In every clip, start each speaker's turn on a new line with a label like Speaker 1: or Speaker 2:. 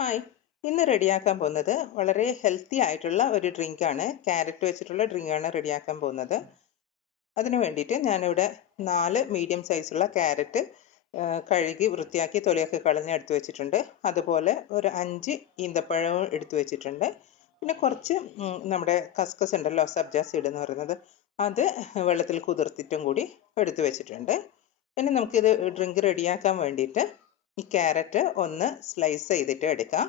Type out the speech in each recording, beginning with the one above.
Speaker 1: Hi. ഇന്ന് റെഡിയാക്കാൻ പോകുന്നത് വളരെ ഹെൽത്തി ആയിട്ടുള്ള ഒരു ഡ്രിങ്കാണ് ക്യാരറ്റ് വെച്ചിട്ടുള്ള ഡ്രിങ്കാണ് റെഡിയാക്കാൻ പോകുന്നത്. അതിന് വേണ്ടിയിട്ട് ഞാനിവിടെ നാല് മീഡിയം സൈസുള്ള ക്യാരറ്റ് കഴുകി വൃത്തിയാക്കി തൊലിയൊക്കെ കളഞ്ഞ് എടുത്തു വെച്ചിട്ടുണ്ട്. അതുപോലെ ഒരു അഞ്ച് ഈന്തപ്പഴവും എടുത്തു വെച്ചിട്ടുണ്ട്. പിന്നെ കുറച്ച് നമ്മുടെ കസ്കസ് ഉണ്ടല്ലോ സബ്ജാ സീഡ് എന്ന് പറയുന്നത് അത് വെള്ളത്തിൽ കുതിർത്തിട്ടും കൂടി എടുത്തു വെച്ചിട്ടുണ്ട്. ഇനി നമുക്കിത് ഡ്രിങ്ക് റെഡിയാക്കാൻ വേണ്ടിയിട്ട് ഈ ക്യാരറ്റ് ഒന്ന് സ്ലൈസ് ചെയ്തിട്ട് എടുക്കാം.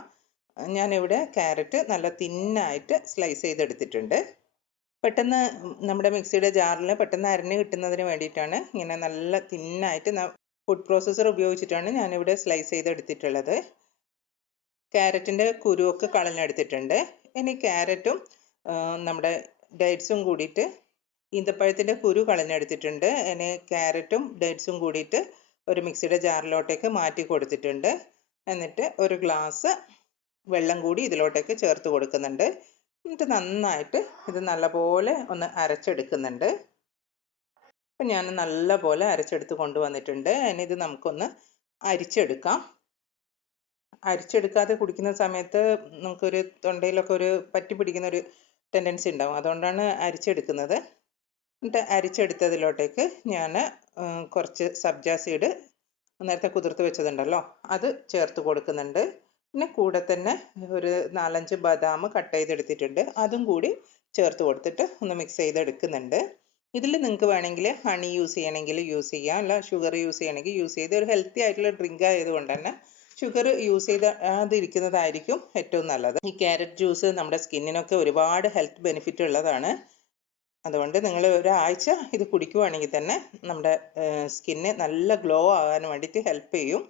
Speaker 1: ഞാനിവിടെ ക്യാരറ്റ് നല്ല തിന്നായിട്ട് സ്ലൈസ് ചെയ്തെടുത്തിട്ടുണ്ട്. പെട്ടെന്ന് നമ്മുടെ മിക്സിയുടെ ജാറിൽ പെട്ടെന്ന് അരഞ്ഞ് കിട്ടുന്നതിന് വേണ്ടിയിട്ടാണ് ഇങ്ങനെ നല്ല തിന്നായിട്ട് ഫുഡ് പ്രോസസ്സർ ഉപയോഗിച്ചിട്ടാണ് ഞാനിവിടെ സ്ലൈസ് ചെയ്തെടുത്തിട്ടുള്ളത്. ക്യാരറ്റിന്റെ കുരുവൊക്കെ കളഞ്ഞെടുത്തിട്ടുണ്ട്. ഇനി ക്യാരറ്റും നമ്മുടെ ഡേറ്റ്സും കൂടിയിട്ട് ഈന്തപ്പഴത്തിന്റെ കുരു കളഞ്ഞെടുത്തിട്ടുണ്ട്. ഇനി ക്യാരറ്റും ഡേറ്റ്സും കൂടിയിട്ട് ഒരു മിക്സിയുടെ ജാറിലോട്ടേക്ക് മാറ്റി കൊടുത്തിട്ടുണ്ട്. എന്നിട്ട് ഒരു ഗ്ലാസ് വെള്ളം കൂടി ഇതിലോട്ടേക്ക് ചേർത്ത് കൊടുക്കുന്നുണ്ട്. എന്നിട്ട് നന്നായിട്ട് ഇത് നല്ലപോലെ ഒന്ന് അരച്ചെടുക്കുന്നുണ്ട്. അപ്പം ഞാൻ നല്ലപോലെ അരച്ചെടുത്ത് കൊണ്ടുവന്നിട്ടുണ്ട്. ഇനി ഇത് നമുക്കൊന്ന് അരിച്ചെടുക്കാം. അരിച്ചെടുക്കാതെ കുടിക്കുന്ന സമയത്ത് നമുക്കൊരു തൊണ്ടയിലൊക്കെ ഒരു പറ്റി പിടിക്കുന്ന ഒരു ടെൻഡൻസി ഉണ്ടാവും. അതുകൊണ്ടാണ് അരിച്ചെടുക്കുന്നത്. എന്നിട്ട് അരിച്ചെടുത്തതിലോട്ടേക്ക് ഞാൻ കുറച്ച് സബ്ജാ സീഡ് നേരത്തെ കുതിർത്ത് വെച്ചതുണ്ടല്ലോ അത് ചേർത്ത് കൊടുക്കുന്നുണ്ട്. പിന്നെ കൂടെ തന്നെ ഒരു നാലഞ്ച് ബദാം കട്ട് ചെയ്തെടുത്തിട്ടുണ്ട് അതും കൂടി ചേർത്ത് കൊടുത്തിട്ട് ഒന്ന് മിക്സ് ചെയ്തെടുക്കുന്നുണ്ട്. ഇതിൽ നിങ്ങൾക്ക് വേണമെങ്കിൽ ഹണി യൂസ് ചെയ്യണമെങ്കിൽ യൂസ് ചെയ്യാം അല്ല ഷുഗർ യൂസ് ചെയ്യണമെങ്കിൽ യൂസ് ചെയ്ത് ഒരു ഹെൽത്തി ആയിട്ടുള്ള ഡ്രിങ്ക് ആയതുകൊണ്ട് തന്നെ ഷുഗർ യൂസ് ചെയ്താതിരിക്കുന്നതായിരിക്കും ഏറ്റവും നല്ലത്. ഈ ക്യാരറ്റ് ജ്യൂസ് നമ്മുടെ സ്കിന്നിനൊക്കെ ഒരുപാട് ഹെൽത്ത് ബെനിഫിറ്റ് ഉള്ളതാണ്. അതുകൊണ്ട് നിങ്ങൾ ഒരാഴ്ച ഇത് കുടിക്കുവാണെങ്കിൽ തന്നെ നമ്മുടെ സ്കിന്ന് നല്ല ഗ്ലോ ആകാൻ വേണ്ടിയിട്ട് ഹെൽപ്പ് ചെയ്യും.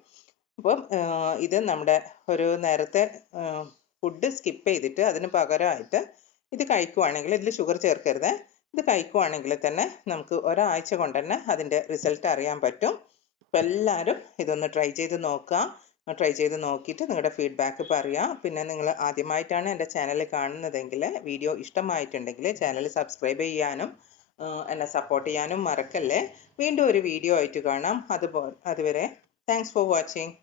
Speaker 1: അപ്പം ഇത് നമ്മുടെ ഒരു നേരത്തെ ഫുഡ് സ്കിപ്പ് ചെയ്തിട്ട് അതിന് പകരമായിട്ട് ഇത് കഴിക്കുവാണെങ്കിൽ ഇതിൽ ഷുഗർ ചേർക്കരുത്. ഇത് കഴിക്കുവാണെങ്കിൽ തന്നെ നമുക്ക് ഒരാഴ്ച കൊണ്ട് തന്നെ അതിന്റെ റിസൾട്ട് അറിയാൻ പറ്റും. അപ്പോൾ എല്ലാവരും ഇതൊന്ന് ട്രൈ ചെയ്ത് നോക്കുക. ട്രൈ ചെയ്ത് നോക്കിയിട്ട് നിങ്ങളുടെ ഫീഡ്ബാക്ക് പറയാം. പിന്നെ നിങ്ങൾ ആദ്യമായിട്ടാണ് എന്റെ ചാനൽ കാണുന്നതെങ്കിൽ വീഡിയോ ഇഷ്ടമായിട്ടുണ്ടെങ്കിൽ ചാനൽ സബ്സ്ക്രൈബ് ചെയ്യാനും എന്നെ സപ്പോർട്ട് ചെയ്യാനും മറക്കല്ലേ. വീണ്ടും ഒരു വീഡിയോ ആയിട്ട് കാണാം. അതുപോലെ അതുവരെ താങ്ക്സ് ഫോർ വാച്ചിങ്